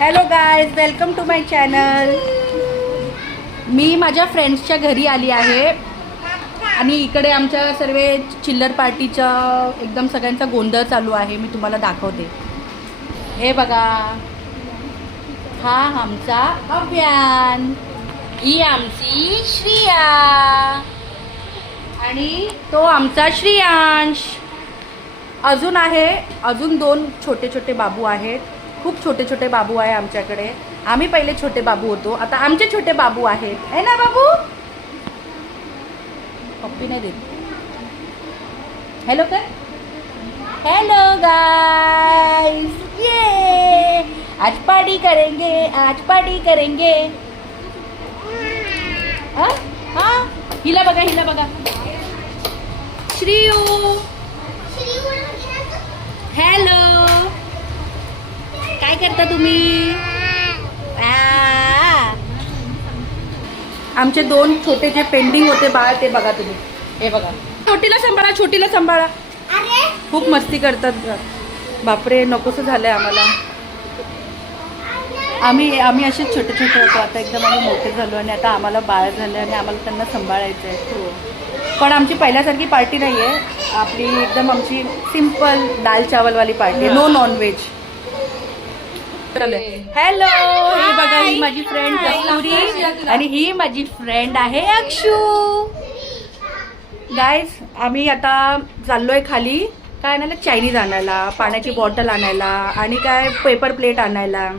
Hello guys, welcome to my channel. मी माझ्या फ्रेंड्सच्या घरी आली आहे आणि इकडे आमच्या सर्व चिल्लर पार्टीचा एकदम सगळ्यांचा गोंधळ चालू आहे. मी तुम्हाला दाखवते. हे बघा, हा आमचा अभियान, ही आमची श्रिया आणि तो आमचा श्रियांश. अजून दोन छोटे छोटे बाबू आहेत. खूप छोटे छोटे बाबू आहे आमच्याकडे. आम्ही पहिले छोटे बाबू होतो, आता आमचे छोटे बाबू आहेत. है ना बाबू? पप्पी नाही देत. हॅलो कर. हेलो गाइस, ये आज पार्टी करेंगे, आज पार्टी करेंगे. हाँ हिला बघा श्रीयू. हॅलो, काय करता तुम्ही? आमचे दोन छोटे जे पेंडिंग होते बाळ ते बघा तुम्ही. हे बघा, छोटीला सांभाळा. खूप मस्ती करतात. बापरे, नकोसं झालंय आम्हाला. आम्ही असेच छोटे छोटे होतो. आता एकदम आम्ही मोठे झालो आणि आता आम्हाला बाळ झालं आणि आम्हाला त्यांना सांभाळायचं आहे. पण आमची पहिल्यासारखी पार्टी नाही आहे. आपली एकदम आमची सिंपल दाल चावलवाली पार्टी आहे. No non-veg. हॅलो, ही बघा, ही माझी फ्रेंड कस्तुरी आणि ही माझी फ्रेंड आहे अक्षू. गाईज, आम्ही आता चाललोय खाली. काय आणायला? चायनीज आणायला, पाण्याची बॉटल आणायला आणि काय पेपर प्लेट आणायला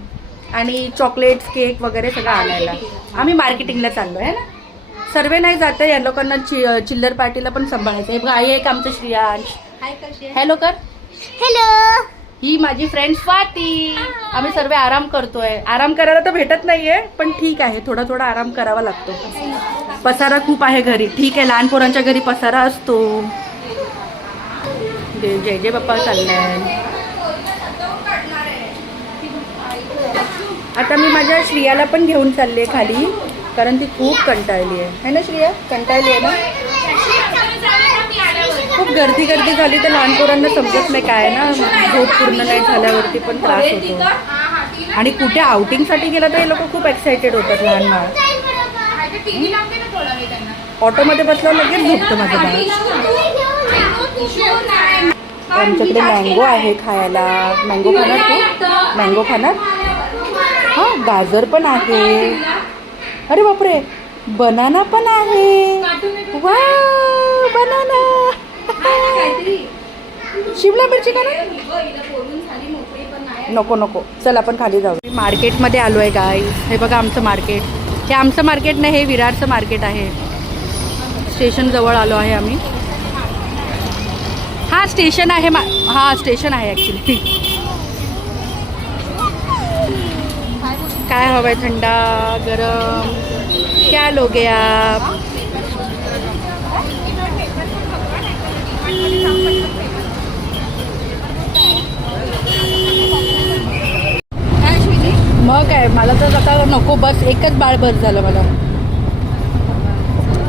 आणि चॉकलेट्स, केक वगैरे सगळं आणायला. आम्ही मार्केटिंगला चाललोय है ना. सर्वे नाही जाते, या लोकांना चिल्लर पार्टीला पण सांभाळायचं. हे बघा, आहे एक आमचं श्रियांश. हॅलो कर. हॅलो, ही माझी फ्रेंड स्वाती. आम्ही सर्व आराम करतोय. आराम करायला तर भेटत नाहीये, पण ठीक आहे, थोडा थोडा आराम करावा लागतो. पसारा खूप आहे घरी. ठीक आहे, लहान पोरांच्या घरी पसारा असतो. जय जय बाप्पा चाललाय. आता मी माझ्या श्रियाला पण घेऊन चालले खाली, कारण ती खूप कंटाळली आहे ना श्रिया? कंटाळली आहे ना? खूप गर्दी झाली तर लहान पोरांना समजत नाही काय ना, झोप पूर्ण नाही झाल्यावरती पण त्रास होतो. आणि कुठे आउटिंगसाठी गेलं तर हे लोक खूप एक्सायटेड होतात. लहान बाळ ऑटोमध्ये बसल्यावर लगेच झोपतं माझं बाळ. आमच्याकडे मँगो आहे खायला. मँगो खाणार तू? मँगो खाणार? हां, गाजर पण आहे. अरे बापरे, बनाना पण आहे. वा, बनाना. शिमला मिरची का ना? नको, चल आपण खाली जाऊ. मार्केटमध्ये आलो आहे गाईस. हे बघा आमचं मार्केट. हे आमचं मार्केट नाही, हे विरारचं मार्केट आहे. स्टेशन जवळ आलो आहे आम्ही. हा स्टेशन आहे. स्टेशन आहे ॲक्च्युली. काय हवंय? थंडा, गरम, क्या लोगे आप? मग काय, मला तर आता नको. बस एकच बाळ बस झालं मला.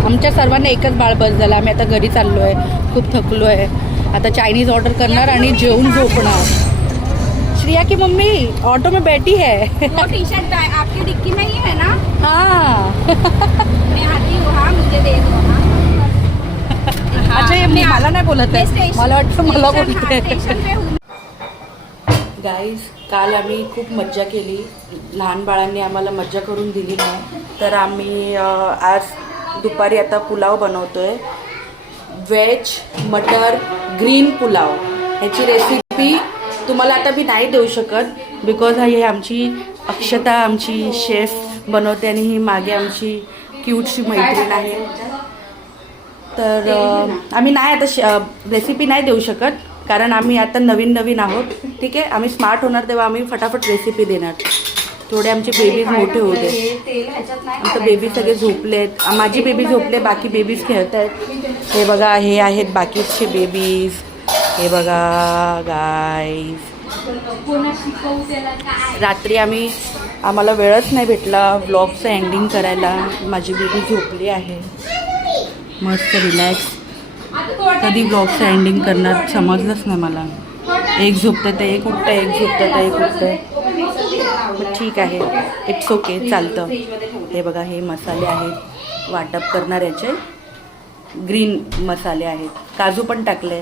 आमच्या सर्वांना एकच बाळ बस झालं. आम्ही आता घरी चाललो आहे. खूप थकलो आहे. आता चायनीज ऑर्डर करणार आणि जेवून झोपणार. श्रिया की मम्मी ऑटो में बैठी है. वो टी शर्ट आपकी डिक्की में ही है ना? हाँ. मैं आती हूँ. हाँ, मुझे दे दो. अच्छा, ये मला नाही बोलत आहे, मला वाटतं मला बोलते. गाईज, काल आम्ही खूप मज्जा केली. लहान बाळांनी आम्हाला मज्जा करून दिली नाही, तर आम्ही आज दुपारी आता पुलाव बनवतोय. व्हेज मटर ग्रीन पुलाव. ह्याची रेसिपी तुम्हाला आता मी नाही देऊ शकत, बिकॉज ही आमची अक्षता, आमची शेफ बनवते आणि ही मागे आमची क्यूटशी मैत्रीण आहे. तर आम्ही नाही आता रेसिपी नाही देऊ शकत, कारण आम्ही आता नवीन आहोत. ठीक आहे, आम्ही स्मार्ट होणार तेव्हा आम्ही फटाफट रेसिपी देणार. थोडे आमचे बेबीज मोठे होते. आमचं बेबी सगळे झोपलेत. माझी बेबी झोपले, बाकी बेबीज खेळत आहेत. हे बघा, हे आहेत बाकीचे बेबीज. हे बघा गाईज, रात्री आम्हाला वेळच नाही भेटला व्लॉगचं एंडिंग करायला. माझी बेबी झोपली आहे मस्त रिलॅक्स. कधी व्लॉगचं एंडिंग करणार समजलंच नाही मला. एक झोपतं तर एक उठतं, एक झोपतं तर एक उठतं. पण ठीक आहे, इट्स ओके, चालतं. हे बघा, हे मसाले आहेत वाटप करणाऱ्याचे. ग्रीन मसाले आहेत, काजू पण टाकले.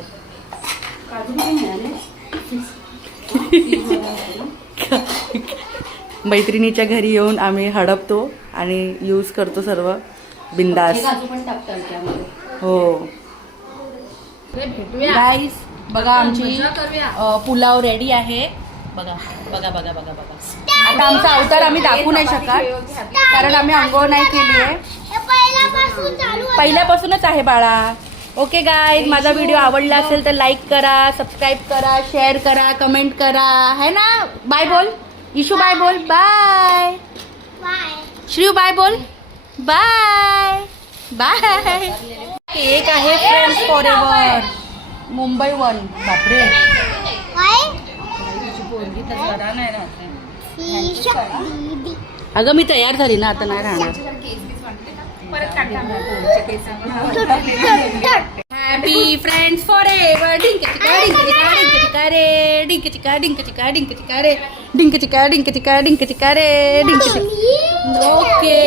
मैत्रिणीच्या घरी येऊन आम्ही हडपतो आणि यूज करतो सर्व बिंदास. हो गाईस, बघा आमची पुलाव रेडी आहे. बघा बघा बघा बघा बघा. आता आमचा अवतार आम्ही दाखवू नाही शकत कारण आम्ही अंघोळ नाही केली आहे. पहिल्यापासूनच आहे बाळा. ओके गाईज, माझा व्हिडिओ आवडला असेल तर लाईक करा, सबस्क्राईब करा, शेअर करा, कमेंट करा, है ना. बाय बोल इशू, बाय बोल. बाय श्रीयू, बाय बोल. Bye bye. केक आहे फ्रेंड्स फॉरएव्हर मुंबई 1. बापरे, अगं मी तयार झाली ना, आता नाही राहणार. Happy friends forever. डिंक चिका डिंक चिका डिंक चिका रे, डिंक चिका डिंक चिका डिंक चिका रे, डिंक चिका डिंक चिका डिंक चिका रे, डिंक चिका. ओके.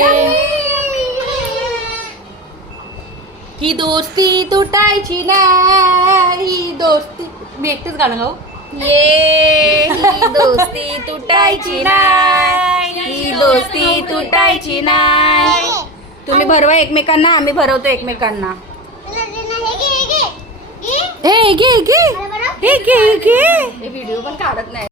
ही दोस्ती तुटायची नाही, दोस्ती. मी एकटेच गाणं गाऊ. ये ही दोस्ती तुटायची नाही, ही दोस्ती तुटायची नाही. तुम्ही भरवा एकमेकांना, आम्ही भरवतो एकमेकांना. हे घे घे, हे घे घे. व्हिडिओ पण काढत नाही.